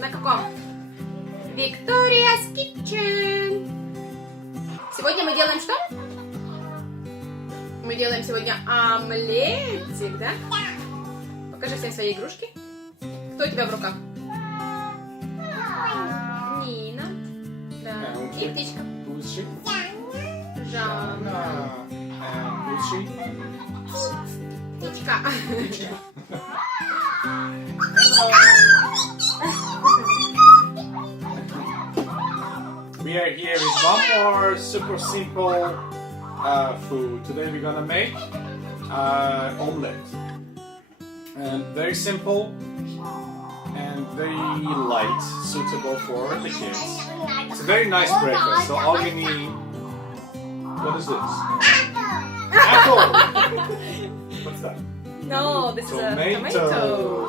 На каком? Victoria's Kitchen. Сегодня мы делаем что? Мы делаем сегодня омлетик, да? Покажи всем свои игрушки. Кто у тебя в руках? Нина. Да. И птичка. Жанна. Птичка. We are here with one more super simple food. Today we're gonna make omelette. And very simple and very light, suitable for the kids. It's a very nice breakfast. So all you need. What is this? Apple. What's that? No, this is a tomato.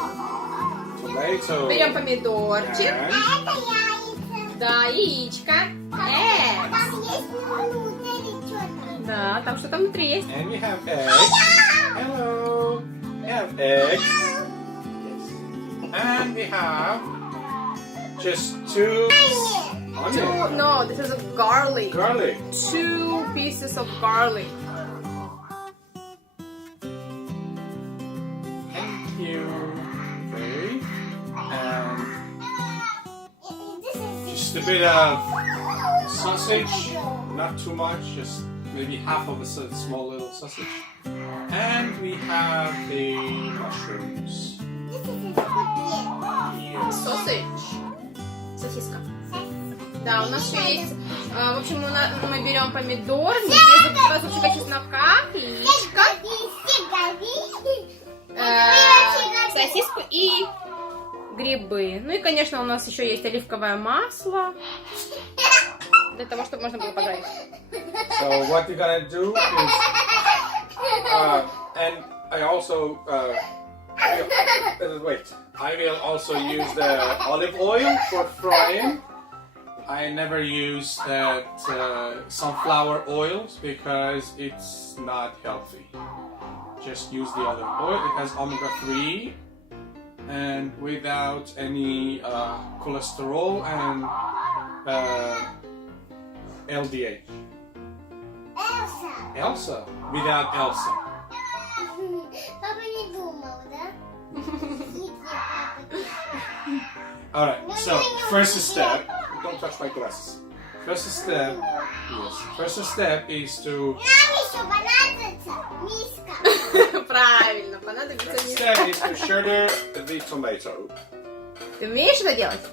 Tomato. Берем помидорчик. And Да, яичко. Да, там что-то внутри есть. And we have eggs. Hello. We have eggs. Yes. And we have just two onions. No, this is a garlic. Garlic. 2 pieces of garlic. Thank you. Okay. And just a bit of sausage. Not too much. Just maybe half of a small little sausage. And we have the mushrooms. Yes. Sausage. Сосиска. Да, у нас еще есть. В общем, мы берем помидор, без кусочка чеснока, яичко, сосиску и грибы. Ну и, конечно, у нас еще есть оливковое масло для того, чтобы можно было пожарить. So what we're gonna do is, and I also wait. I will also use the olive oil for frying. I never use that sunflower oils because it's not healthy. Just use the olive oil. It has omega-3 and without any cholesterol and LDH. Elsa. Without Elsa. Папа не думал, да? Alright, so first step, don't touch my glasses. First step is to Нам еще понадобится миска. Правильно, понадобится first миска. step is to shredder the tomato. Ты умеешь это делать?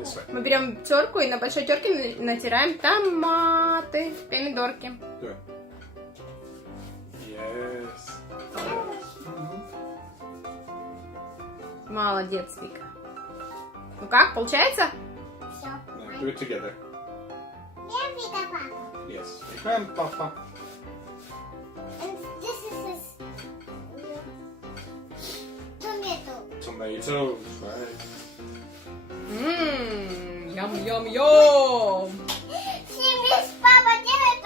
This way. Мы берем терку и на большой терке натираем томаты, помидорки. Good. Yes. Молодец, Вика. Ну как, получается? Все. Now do it together. Я вида папа. Yes. And Papa. And this is tomato. Tomatoes, right? Ям-ям-ям. Сейчас папа делает,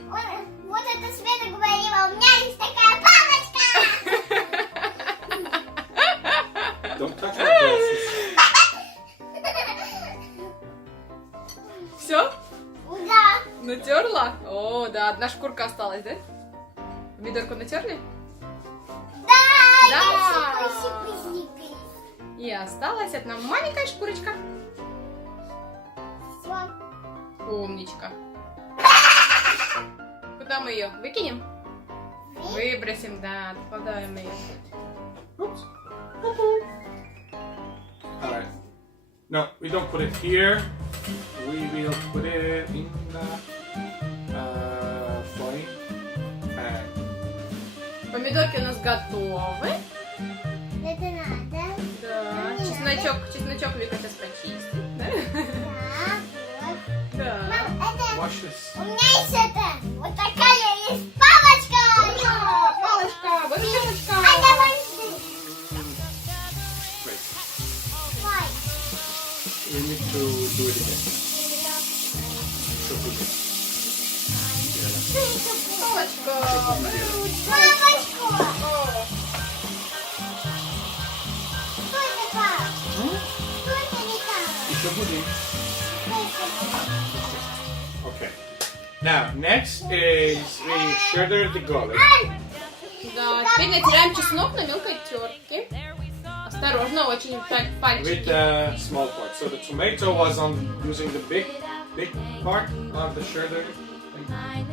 он вот это Света говорила, у меня есть такая палочка. Don't touch my glasses. Все? Да. Натерла? О, да, одна шкурка осталась, да? Помидорку натерли? Да. Да. Сипы-сипы-сипы. И осталась одна маленькая шкурочка. Все. Умничка. Куда мы ее? Выкинем? Выбросим, да, откладываем ее. Oops. Alright. No, we don't put it here. We will put it in the frying pan. Помидорки у нас готовы. Это надо. Да. Чесночок Вика сейчас почистит. Да? Да, вот. Да. Мам, это... Wash this. У меня есть это. Вот такая есть палочка. Палочка, выручка. А давай здесь. Wait. Давай. We need to do it again. So put it. Палочка, выручка. Папочка. Что это, пап? Что это не так? Еще будем. Okay. Now, next is we shredder the garlic. Да, теперь натираем чеснок на мелкой терке. Осторожно, очень With пальчики. the small part. So the tomato was on using the big part of the shredder. Okay.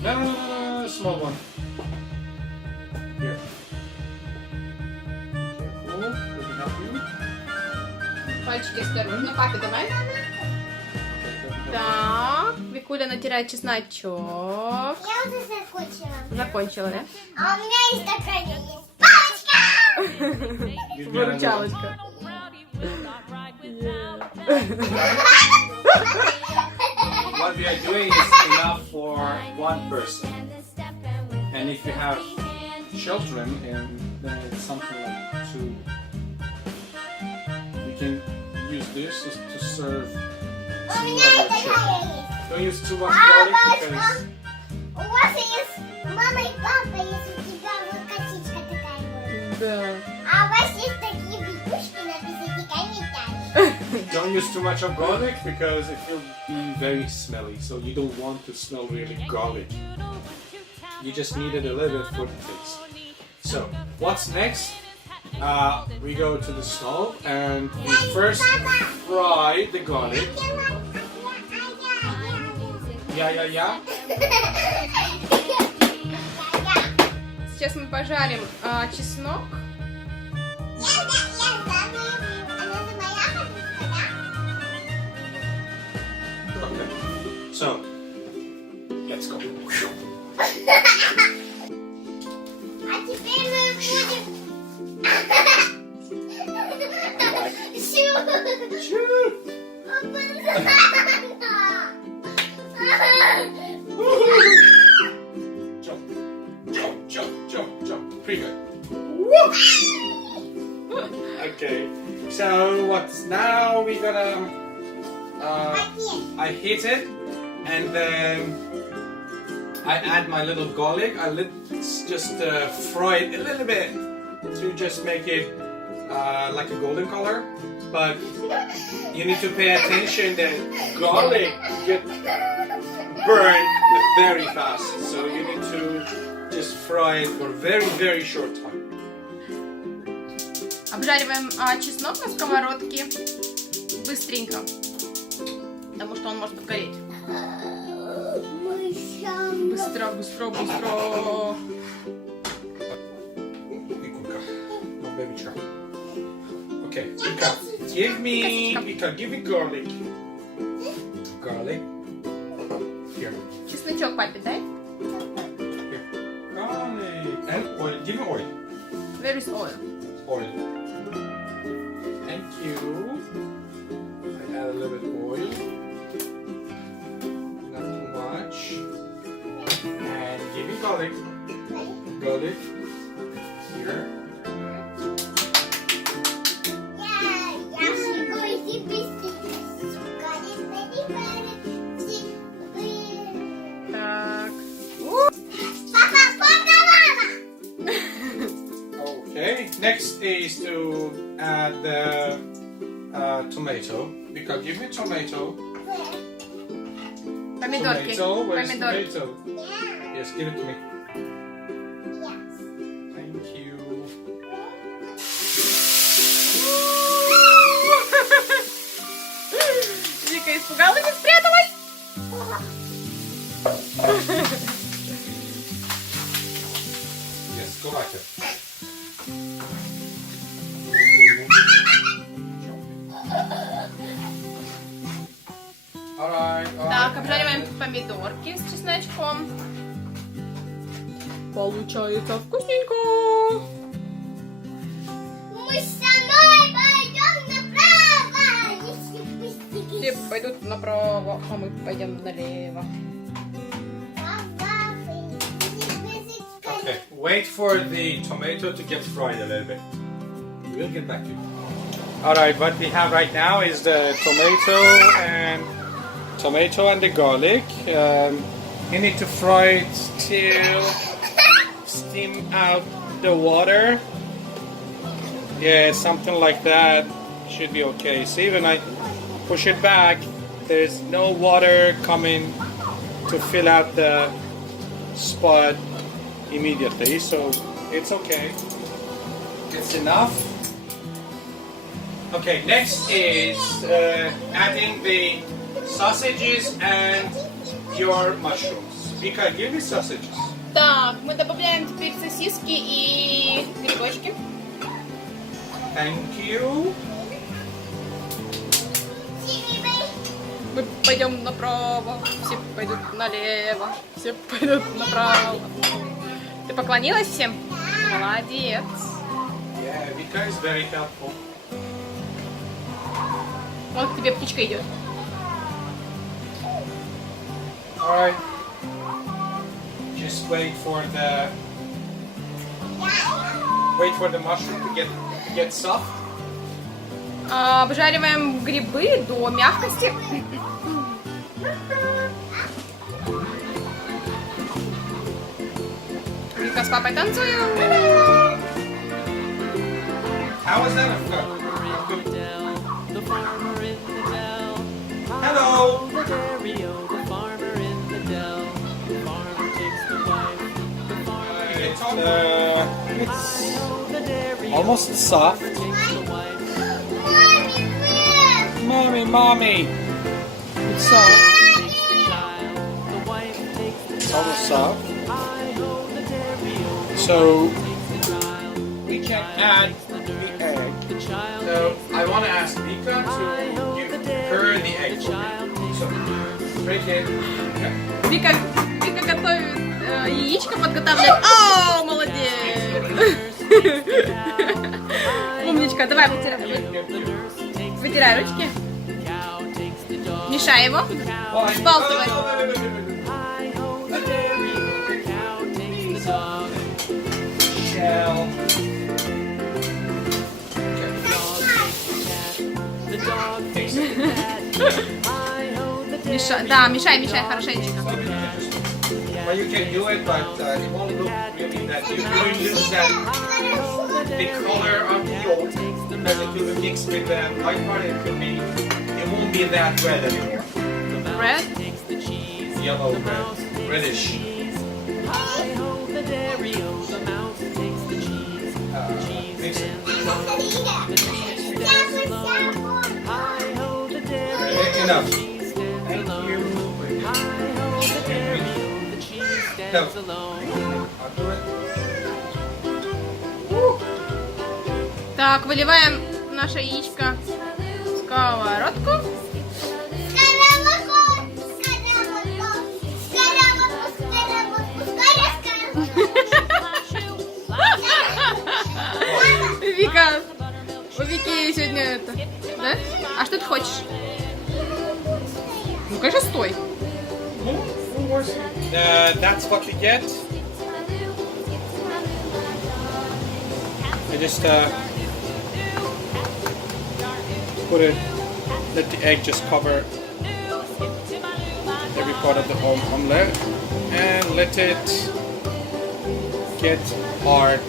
No, small one. Here. Careful. Does it help you? Пальчики осторожно. Папе, давай. Так, Викуля натирает чесночок. Я уже закончила. Закончила, да? А у меня есть такая есть палочка. Give me another one. Выручалочка. What we are doing is enough for one person. And if you have children, then it's something like two. You can use this to serve У two меня other такая children. есть. Don't use too much А garlic бабушка, because у вас есть мама и папа, если у тебя вот косичка такая вот. Да. А у вас есть такие бегушки на 10 комментариях. don't use too much of garlic because it will be very smelly. So you don't want to smell really garlic. You just need it a little bit for the taste. So what's next? We go to the stove and we first fry the garlic. Yeah. Сейчас мы пожарим чеснок. Okay. So let's go. А теперь мы будем... Jump. Pretty good. Okay. So what's now? We gonna I hit it, and then I add my little garlic. Let's just fry it a little bit to just make it like a golden color. But you need to pay attention that garlic get burned very fast. So you need to just fry it for a very short time. Обжариваем чеснок на сковородке быстренько, потому что он может подгореть. Быстро. No, baby chop. Okay, Vika, give me garlic. Garlic. Here. Чесночок папе дай. Here. Garlic. And oil. Give me oil. Where is oil? Oil. Thank you. I add a little bit of oil. Not too much. And give me garlic. Garlic. Here. Так. Okay. Next is to add the tomato. Because give me tomato. Помидорки. Tomato. Where's Помидорки. tomato? Yes, give it to me. Thank you. Вика испугалась и спряталась. Yes, go like it. Alright. Так, обжариваем помидорки с чесночком. Получается вкусненько. Мы с самой пойдем направо, если быстрее. Все пойдут направо, а мы пойдем налево. Okay, wait for the tomato to get fried a little bit. We'll get back to you. Alright, what we have right now is the tomato and the garlic. You need to fry it till steam out the water. Yeah, something like that. should be okay. See, when I push it back, there's no water coming to fill out the spot immediately, so it's okay. It's enough. Okay, next is adding the sausages and your mushrooms. Vika, give me sausages. Так, мы добавляем теперь сосиски и грибочки. Thank you. Мы пойдем направо, все пойдут налево, все пойдут направо. Ты поклонилась всем? Молодец. Yeah, Vika is very helpful. Вот к тебе птичка идет. Alright. Just wait for the mushroom to get soft. Обжариваем грибы до мягкости. Вика с папой танцуем. How is that a cook? Hello. It's almost soft. Mommy. It's soft. It's almost soft. So we can add the egg. So I want to ask Vika to give her the egg for me. So break it. Okay. Вика готовит яичко, подготавливает. О, молодец! Умничка, давай вытирай ручки. Мешай его. Взбалтывай. Мешай хорошенечко. Well, you can do it, but it won't look really that. You will lose that the color of the yolk because it will mix with the white part. It won't be that red anymore. Red? Yellow, red, reddish. Mix it. Enough. Thank you. No. I'll do it. Так, выливаем наше яичко в сковородку. Вика, у Вики сегодня это, да? А что ты хочешь? Ну, конечно, стой. That's what we get. I just put it, let the egg just cover every part of the omelette and let it get hard.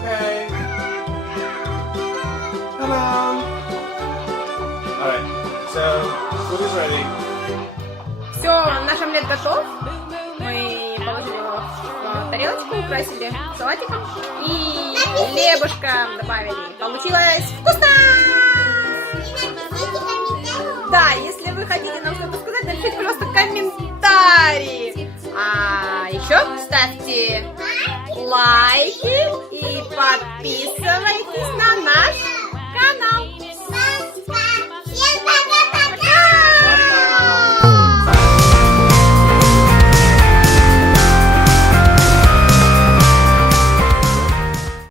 Okay. Hello. Alright, so food is ready. Все, наш омлет готов. Мы положили его в тарелочку, украсили салатиком и хлебушком добавили. Получилось вкусно! Да, если вы хотите нам что-то сказать, напишите, пожалуйста, комментарии. А еще ставьте лайки и подписывайтесь